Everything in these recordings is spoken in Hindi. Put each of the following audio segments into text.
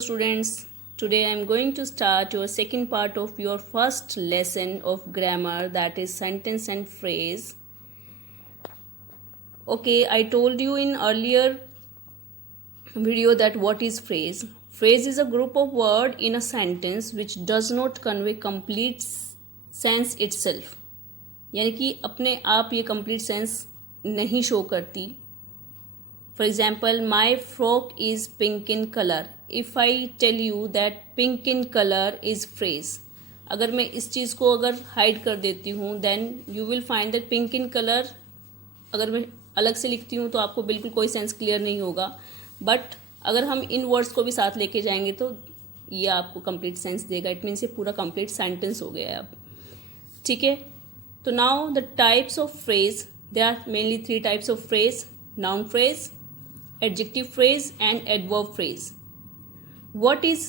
Students, today I am going to start your second part of your first lesson of grammar, that is sentence and phrase. Okay, I told you in earlier video that what is phrase. Phrase is a group of word in a sentence which does not convey complete sense itself. यानी कि अपने आप ये complete sense नहीं show करती. For example, my frock is pink in color. If I tell you that pink in color is phrase, अगर मैं इस चीज़ को अगर हाइड कर देती हूँ then you will find that pink in color अगर मैं अलग से लिखती हूँ तो आपको बिल्कुल कोई सेंस क्लियर नहीं होगा. बट अगर हम इन वर्ड्स को भी साथ लेके जाएंगे तो ये आपको कंप्लीट सेंस देगा. इट मीन्स ये पूरा कंप्लीट सेंटेंस हो गया है अब. ठीक है, तो now the types of phrase, they are mainly 3 types of phrase: noun phrase, adjective phrase and adverb phrase. What is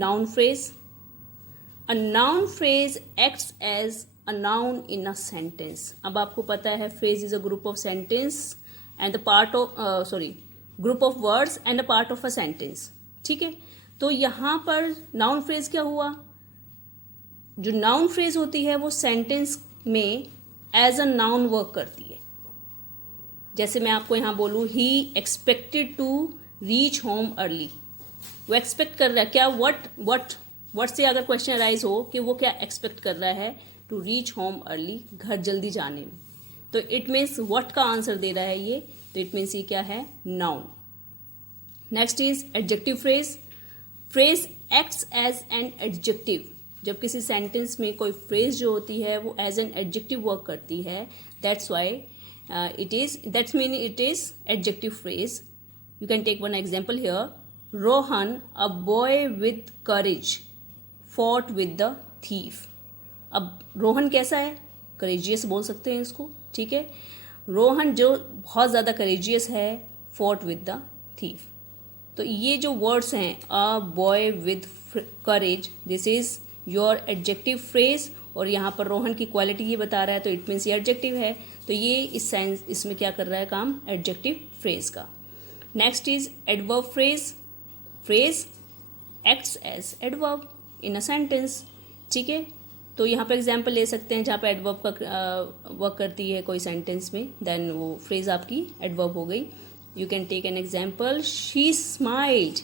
noun phrase? A noun phrase acts as a noun in a sentence. अब आपको पता है phrase is a group of sentence and the part of group of words and a part of a sentence. ठीक है, तो यहाँ पर noun phrase क्या हुआ? जो noun phrase होती है वो sentence में as a noun work करती है. जैसे मैं आपको यहाँ बोलूँ ही expected to reach home early. वो एक्सपेक्ट कर रहा है क्या? वट से अगर क्वेश्चन अराइज हो कि वो क्या एक्सपेक्ट कर रहा है टू रीच होम अर्ली, घर जल्दी जाने में, तो इट मीन्स वट का आंसर दे रहा है ये, तो इट मीन्स ये क्या है? Noun. Next is adjective phrase. Phrase acts as an adjective. जब किसी सेंटेंस में कोई फ्रेज जो होती है वो एज एन एडजेक्टिव वर्क करती है, that's why it is adjective phrase. You can take one example here. Rohan, a boy with courage, fought with the thief. अब रोहन कैसा है? करेजियस बोल सकते हैं इसको. ठीक है, रोहन जो बहुत ज़्यादा करेजियस है, fought with the thief. तो ये जो वर्ड्स हैं, a boy with courage, this is your adjective phrase. और यहाँ पर रोहन की क्वालिटी ये बता रहा है तो इट मीन्स ये एडजेक्टिव है. तो ये इस सेंस इसमें क्या कर रहा है काम? एडजेक्टिव फ्रेज का. Next is adverb phrase. Phrase acts as adverb in a sentence. ठीक है, तो यहाँ पर एग्जांपल ले सकते हैं जहाँ पर एडवर्ब का वर्क करती है कोई सेंटेंस में, देन वो फ्रेज आपकी एडवर्ब हो गई. You can take an example. She smiled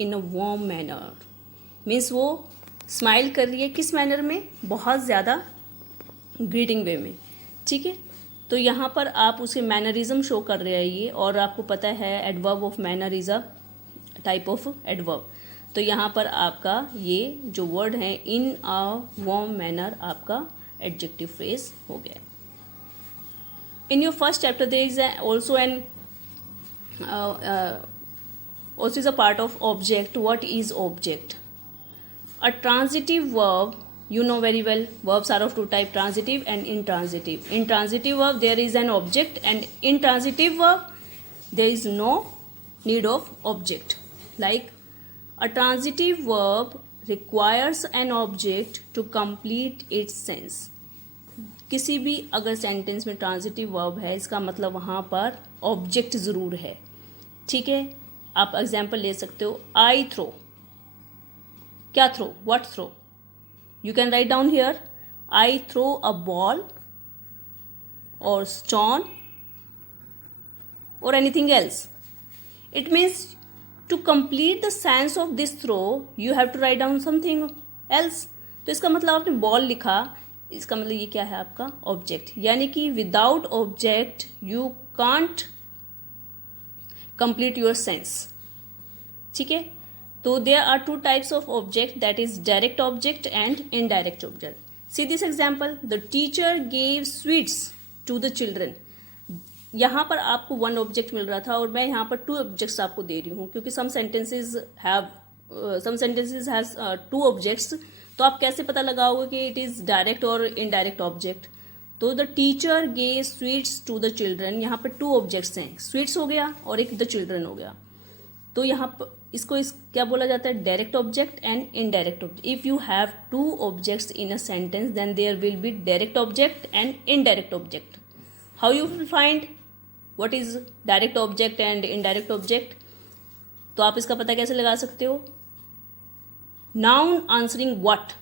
in a warm manner. Means वो स्माइल कर रही है किस मैनर में? बहुत ज़्यादा ग्रीटिंग वे में. ठीक है, तो यहाँ पर आप उसे मैनरिज्म शो कर रहे हैं ये, और आपको पता है adverb of manner is a type of adverb. तो यहाँ पर आपका ये जो वर्ड है इन अ वार्म मैनर आपका एडजेक्टिव फ्रेज हो गया. In your first chapter there is also an also is a part of object. What is object? A transitive verb, you know very well, verbs are of 2 types, transitive and intransitive. In transitive verb there is an object, and in transitive verb there is no need of object. Like a transitive verb requires an object to complete its sense. किसी भी अगर सेंटेंस में ट्रांजिटिव वर्ब है, इसका मतलब वहाँ पर ऑब्जेक्ट ज़रूर है. ठीक है, आप एग्जाम्पल ले सकते हो. I throw. क्या throw? What throw? You can write down here. I throw a ball और stone or anything else. It means to complete the sense of this throw you have to write down something else. तो इसका मतलब आपने बॉल लिखा, इसका मतलब ये क्या है आपका? ऑब्जेक्ट. यानी कि without object you can't complete your sense. ठीक है, तो there are 2 types of object, that is direct object and indirect object. See this example. The teacher gave sweets to the children. यहाँ पर आपको 1 ऑब्जेक्ट मिल रहा था और मैं यहाँ पर 2 ऑब्जेक्ट्स आपको दे रही हूँ, क्योंकि सम सेंटेंसेज हैज 2 ऑब्जेक्ट्स. तो आप कैसे पता लगाओगे कि इट इज़ डायरेक्ट और इनडायरेक्ट ऑब्जेक्ट? तो the teacher gave sweets to the children, यहाँ पर 2 ऑब्जेक्ट्स हैं, स्वीट्स हो गया और एक द चिल्ड्रन हो गया. तो यहाँ पर इसको क्या बोला जाता है? Direct object and indirect object. If you have 2 objects in a sentence then there will be direct object and indirect object. How you will find what is direct object and indirect object? तो आप इसका पता कैसे लगा सकते हो? Noun answering what.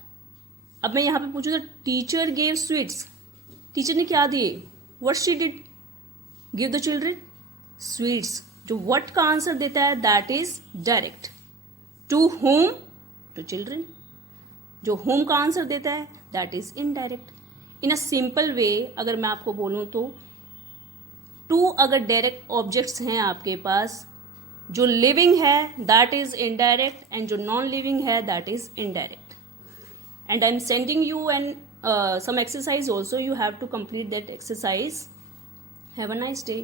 अब मैं यहाँ पे पूछूँ तो टीचर गेव स्वीट्स. टीचर ने क्या दिए? What she did? Give the children sweets. जो व्हाट का आंसर देता है that is direct. To whom? To children. जो होम का आंसर देता है that is indirect. In a simple way अगर मैं आपको बोलूँ तो टू अगर डायरेक्ट ऑब्जेक्ट्स हैं आपके पास, जो लिविंग है दैट इज इनडायरेक्ट एंड जो नॉन लिविंग है that is indirect. And I am sending you an some exercise also. You have to complete that exercise. Have a nice day.